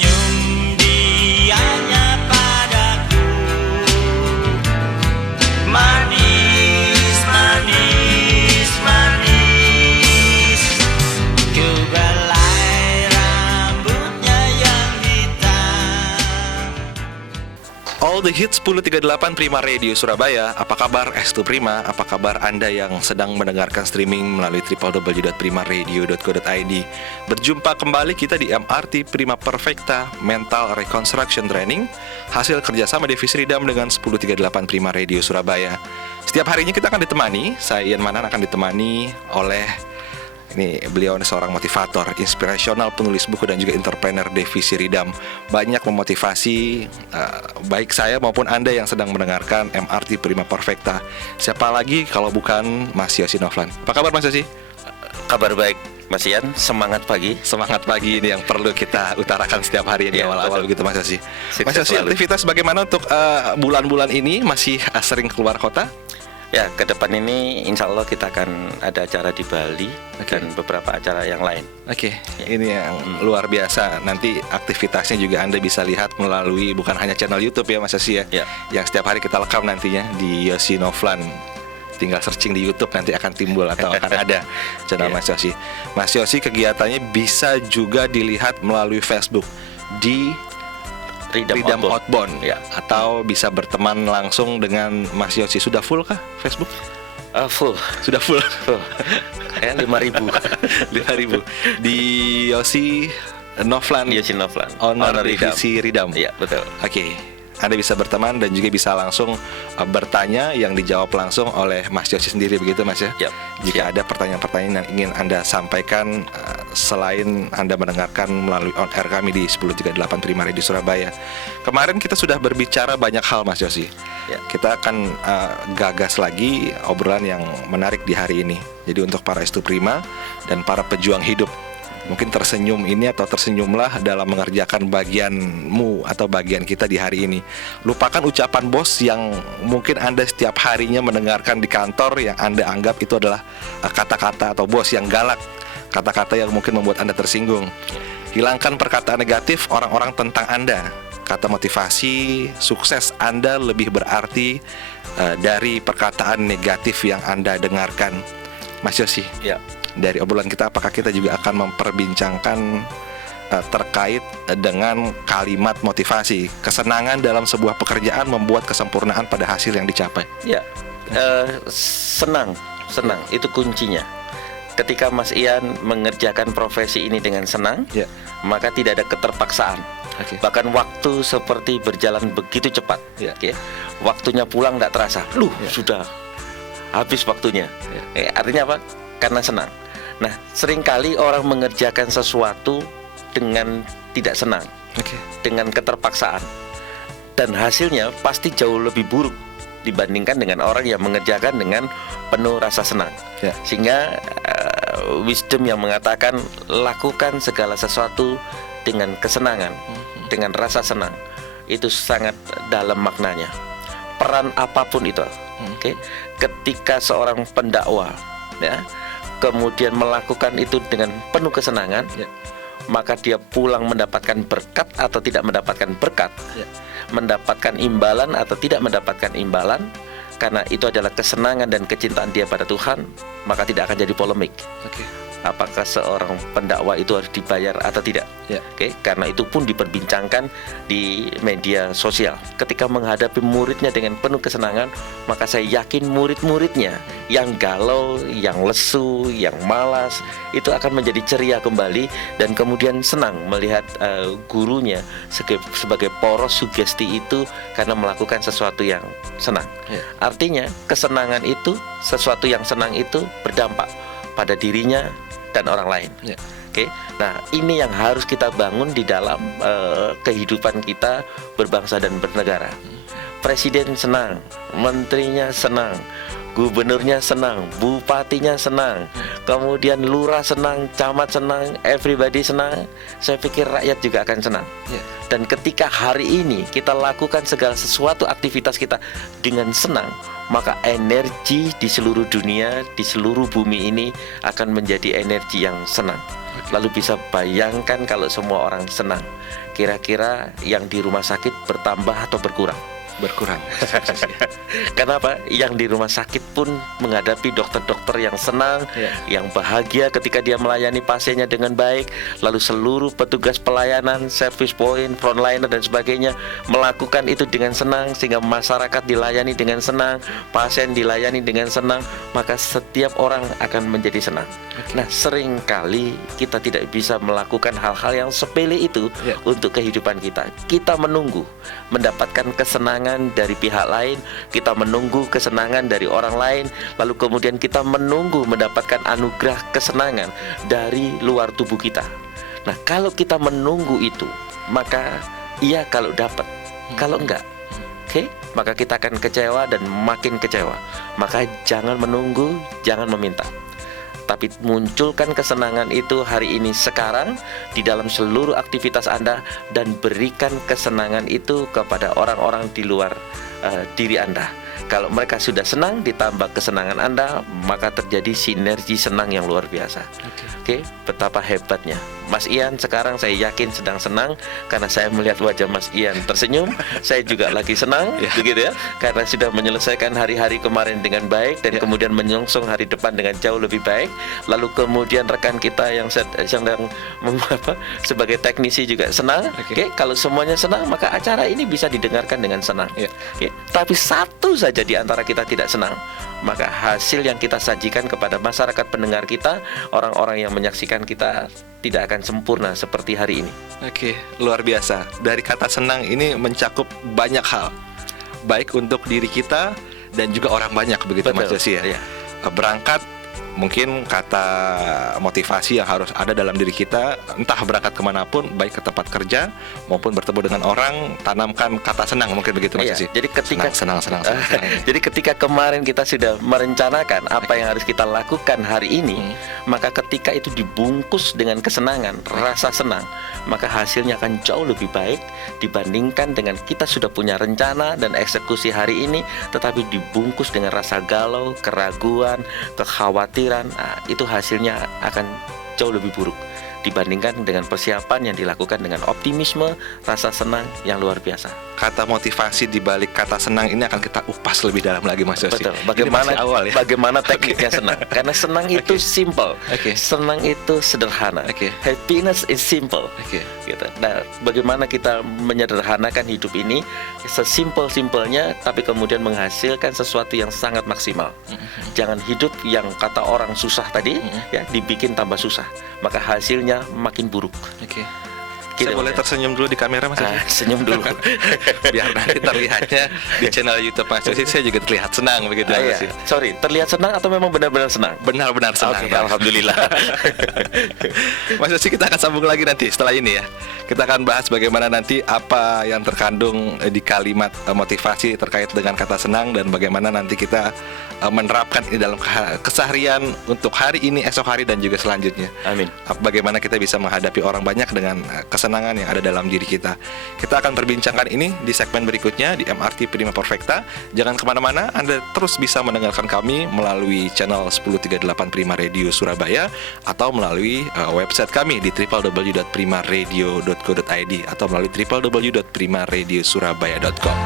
senyum dianya padaku. Manis, manis, manis. Ku belai rambutnya yang hitam. All the hits 1038 Prima Radio Surabaya. Apa kabar Estu Prima? Apa kabar Anda yang sedang mendengarkan streaming melalui www.primaradio.co.id? Berjumpa kembali kita di MRT Prima Perfecta Mental Reconstruction Training, hasil kerjasama Devis Ridam dengan 1038 Prima Radio Surabaya. Setiap harinya kita akan ditemani, saya Ian Manan akan ditemani oleh beliau seorang motivator, inspirasional, penulis buku dan juga entrepreneur Devis Ridam. Banyak memotivasi baik saya maupun Anda yang sedang mendengarkan MRT Prima Perfecta. Siapa lagi kalau bukan Mas Yosi Noflan. Apa kabar Mas Yosi? Kabar baik Mas Ian, semangat pagi. Semangat pagi ini yang perlu kita utarakan setiap hari di awal-awal begitu Mas Yosi. Mas Yosi, aktivitas bagaimana untuk bulan-bulan ini? Masih sering keluar kota? Ya, ke depan ini insya Allah kita akan ada acara di Bali dan beberapa acara yang lain. Ini yang luar biasa. Nanti aktivitasnya juga Anda bisa lihat melalui bukan hanya channel YouTube ya Mas Yosi ya. Yang setiap hari kita rekam nantinya di Yosi Noflan. Tinggal searching di YouTube nanti akan timbul atau akan ada channel Mas Yosi. Mas Yosi kegiatannya bisa juga dilihat melalui Facebook di Ridam Outbound atau bisa berteman langsung dengan Mas Yosi. Sudah full kah Facebook? Full. Sudah full. Kayak 5.000. 5.000 di Yosi Noflan. Yosi Noflan. Owner Divisi Ridam. Iya, betul. Anda bisa berteman dan juga bisa langsung bertanya yang dijawab langsung oleh Mas Yosi sendiri begitu Mas ya. Jika ada pertanyaan-pertanyaan yang ingin Anda sampaikan selain Anda mendengarkan melalui on air kami di 1038 Prima Radio Surabaya. Kemarin kita sudah berbicara banyak hal Mas Yosi. Kita akan gagas lagi obrolan yang menarik di hari ini. Jadi untuk para Estu Prima dan para pejuang hidup, mungkin tersenyum ini atau tersenyumlah dalam mengerjakan bagianmu atau bagian kita di hari ini. Lupakan ucapan bos yang mungkin Anda setiap harinya mendengarkan di kantor yang Anda anggap itu adalah kata-kata atau bos yang galak, kata-kata yang mungkin membuat Anda tersinggung. Hilangkan perkataan negatif orang-orang tentang Anda. Kata motivasi, sukses Anda lebih berarti dari perkataan negatif yang Anda dengarkan. Mas Yosi, dari obrolan kita, apakah kita juga akan memperbincangkan terkait dengan kalimat motivasi? Kesenangan dalam sebuah pekerjaan membuat kesempurnaan pada hasil yang dicapai. Senang itu kuncinya. Ketika Mas Ian mengerjakan profesi ini dengan senang, maka tidak ada keterpaksaan. Bahkan waktu seperti berjalan begitu cepat. Waktunya pulang tidak terasa. Sudah habis waktunya. Artinya apa? Karena senang. Nah, seringkali orang mengerjakan sesuatu dengan tidak senang, dengan keterpaksaan, dan hasilnya pasti jauh lebih buruk dibandingkan dengan orang yang mengerjakan dengan penuh rasa senang. Sehingga wisdom yang mengatakan lakukan segala sesuatu dengan kesenangan, dengan rasa senang, itu sangat dalam maknanya. Peran apapun itu, ketika seorang pendakwa kemudian melakukan itu dengan penuh kesenangan, maka dia pulang mendapatkan berkat atau tidak mendapatkan berkat, mendapatkan imbalan atau tidak mendapatkan imbalan, karena itu adalah kesenangan dan kecintaan dia pada Tuhan, maka tidak akan jadi polemik. Apakah seorang pendakwa itu harus dibayar atau tidak? Karena itu pun diperbincangkan di media sosial. Ketika menghadapi muridnya dengan penuh kesenangan, maka saya yakin murid-muridnya yang galau, yang lesu, yang malas, itu akan menjadi ceria kembali dan kemudian senang melihat gurunya sebagai poros sugesti itu karena melakukan sesuatu yang senang. Artinya kesenangan itu, sesuatu yang senang itu berdampak pada dirinya dan orang lain. Nah, ini yang harus kita bangun di dalam kehidupan kita berbangsa dan bernegara. presiden senang, menterinya senang, gubernurnya senang, bupatinya senang, kemudian lurah senang, camat senang, everybody senang, saya pikir rakyat juga akan senang. Dan ketika hari ini kita lakukan segala sesuatu aktivitas kita dengan senang, maka energi di seluruh dunia, di seluruh bumi ini akan menjadi energi yang senang. Lalu bisa bayangkan kalau semua orang senang, kira-kira yang di rumah sakit bertambah atau berkurang? Berkurang. Kenapa? Yang di rumah sakit pun menghadapi dokter-dokter yang senang, yang bahagia ketika dia melayani pasiennya dengan baik. Lalu seluruh petugas pelayanan, service point, frontliner dan sebagainya melakukan itu dengan senang, sehingga masyarakat dilayani dengan senang, pasien dilayani dengan senang, maka setiap orang akan menjadi senang. Nah, seringkali kita tidak bisa melakukan hal-hal yang sepele itu untuk kehidupan kita. Kita menunggu mendapatkan kesenangan dari pihak lain, kita menunggu kesenangan dari orang lain, lalu kemudian kita menunggu mendapatkan anugerah kesenangan dari luar tubuh kita. Nah, kalau kita menunggu itu, maka iya kalau dapat, kalau enggak, maka kita akan kecewa dan makin kecewa. Maka jangan menunggu, jangan meminta, tapi munculkan kesenangan itu hari ini sekarang di dalam seluruh aktivitas Anda, dan berikan kesenangan itu kepada orang-orang di luar diri Anda. Kalau mereka sudah senang ditambah kesenangan Anda, maka terjadi sinergi senang yang luar biasa. Oke, betapa hebatnya. Mas Ian sekarang saya yakin sedang senang karena saya melihat wajah Mas Ian tersenyum. Saya juga lagi senang, begitu ya, karena sudah menyelesaikan hari-hari kemarin dengan baik dan kemudian menyongsong hari depan dengan jauh lebih baik. Lalu kemudian rekan kita yang sedang sebagai teknisi juga senang. Oke, kalau semuanya senang, maka acara ini bisa didengarkan dengan senang. Tapi satu saja di antara kita tidak senang, maka hasil yang kita sajikan kepada masyarakat pendengar kita, orang-orang yang menyaksikan kita, tidak akan sempurna seperti hari ini. Oke, luar biasa. Dari kata senang ini mencakup banyak hal, baik untuk diri kita dan juga orang banyak, begitu. Betul, Mas Yosi ya. Berangkat mungkin kata motivasi yang harus ada dalam diri kita, entah berangkat kemanapun, baik ke tempat kerja maupun bertemu dengan orang, tanamkan kata senang, mungkin begitu Mas Yosi. Jadi ketika senang. Jadi ketika kemarin kita sudah merencanakan apa yang harus kita lakukan hari ini, maka ketika itu dibungkus dengan kesenangan, rasa senang, maka hasilnya akan jauh lebih baik dibandingkan dengan kita sudah punya rencana dan eksekusi hari ini, tetapi dibungkus dengan rasa galau, keraguan, kekhawatiran. Itu hasilnya akan jauh lebih buruk dibandingkan dengan persiapan yang dilakukan dengan optimisme, rasa senang yang luar biasa. Kata motivasi di balik kata senang ini akan kita upas lebih dalam lagi, Mas Yosi. Betul. Bagaimana tekniknya senang? Karena senang itu simple, senang itu sederhana. Happiness is simple. Gitu. Nah, bagaimana kita menyederhanakan hidup ini sesimpel-simpelnya, tapi kemudian menghasilkan sesuatu yang sangat maksimal. Jangan hidup yang kata orang susah tadi, dibikin tambah susah, maka hasilnya makin buruk. Saya boleh tersenyum dulu di kamera, Mas? Senyum dulu. Biar nanti terlihatnya di channel YouTube Mas Yosi, saya juga terlihat senang, begitu. Sorry, terlihat senang atau memang benar-benar senang? Benar-benar senang. Alhamdulillah. Mas Yosi, kita akan sambung lagi nanti setelah ini ya. Kita akan bahas bagaimana nanti apa yang terkandung di kalimat motivasi terkait dengan kata senang, dan bagaimana nanti kita menerapkan ini dalam keseharian untuk hari ini, esok hari, dan juga selanjutnya. Amin. Bagaimana kita bisa menghadapi orang banyak dengan kesenangan yang ada dalam diri kita. Kita akan perbincangkan ini di segmen berikutnya di MRT Prima Perfecta. Jangan kemana-mana, Anda terus bisa mendengarkan kami melalui channel 1038 Prima Radio Surabaya, atau melalui website kami di www.primaradio.co.id atau melalui www.primaradiosurabaya.com.